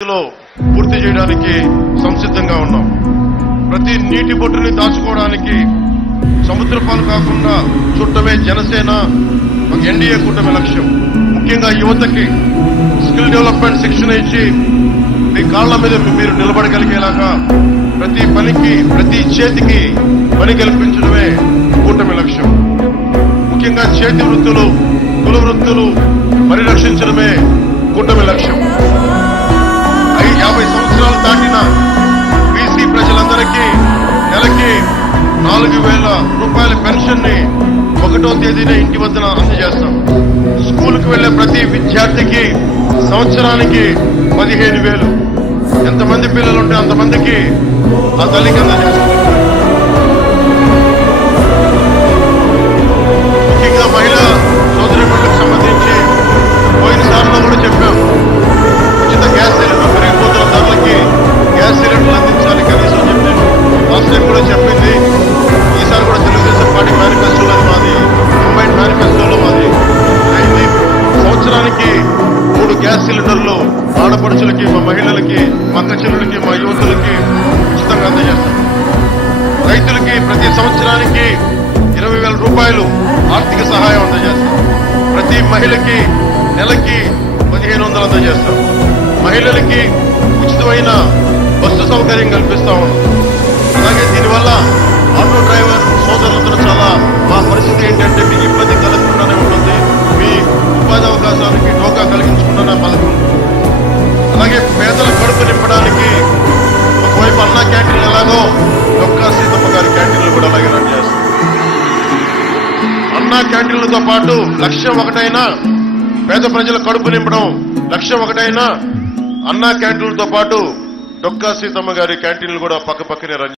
పూర్తి చేయడానికి సంసిద్ధంగా ఉన్నాం. ప్రతి నీటి బొట్టుని దాచుకోవడానికి సముద్రపాలు కాకుండా చుట్టమే జనసేన ఎన్డీఏ కూటమి లక్ష్యం. ముఖ్యంగా యువతకి స్కిల్ డెవలప్మెంట్ శిక్షణ ఇచ్చి మీ కాళ్ల మీద మీరు నిలబడగలిగేలాగా ప్రతి పనికి ప్రతి చేతికి పని కల్పించడమే కూటమి లక్ష్యం. ముఖ్యంగా చేతి వృత్తులు కుల వృత్తులు పరిరక్షించడమే కూటమి లక్ష్యం. 50 సంవత్సరాలు దాటిన బీసీ ప్రజలందరికీ నెలకి 4,000 రూపాయల పెన్షన్ ని 1వ తేదీన ఇంటి వద్దన అందజేస్తాం. స్కూల్కి వెళ్లే ప్రతి విద్యార్థికి సంవత్సరానికి 15,000. ఎంతమంది పిల్లలుంటే అంతమందికి ఆ తల్లికి అందజేస్తాం. ముఖ్యంగా మహిళా సోదరిమణులకు సంబంధించి పోయినసారిలో కూడా చెప్పాం. ఉచిత గ్యాస్ సిలిండర్ పెరిగిపోతున్న ధరలకి గ్యాస్ సిలిండర్లు అందించాలి కనీసం చెప్పాను. లాస్ట్ టైం కూడా చెప్పింది. ఈసారి కూడా తెలుగుదేశం పార్టీ మేనిఫెస్టోలో మాది కంబైన్డ్ మేనిఫెస్టోలో మాది అయింది. సంవత్సరానికి 3 గ్యాస్ సిలిండర్లు ఆడపడుచులకి, మా మహిళలకి, మా అక్కచెల్లెలకి, మా యువతులకి ఉచితంగా అందజేస్తాం. రైతులకి ప్రతి సంవత్సరానికి 20,000 రూపాయలు ఆర్థిక సహాయం అందజేస్తాం. ప్రతి మహిళకి నెలకి 1,500 అందజేస్తాం. మహిళలకి ఉచితమైన బస్సు సౌకర్యం కల్పిస్తా ఉన్నాం. అలాగే దీనివల్ల ఆటో డ్రైవర్ సోదరులతో చాలా మా పరిస్థితి ఏంటంటే మీకు ఇబ్బంది కలగకుండానే ఉంటుంది. మీ ఉపాధి అవకాశాలకి డోకా కలిగించకుండానే పథకం. అలాగే పేదల కడుపు నింపడానికి ఒకవైపు అన్నా క్యాంటీన్లు ఎలాగో డొక్కా సీతమ్మ గారి క్యాంటీన్లు కూడా అలాగే రన్ చేస్తాం. అన్నా క్యాంటీన్లతో పాటు లక్ష్యం ఒకటైనా పేద ప్రజల కడుపు నింపడం లక్ష్యం ఒకటైనా అన్నా క్యాంటీన్లతో పాటు డొక్కా సీతమ్మ గారి క్యాంటీన్లు కూడా పక్కపక్కనే రన్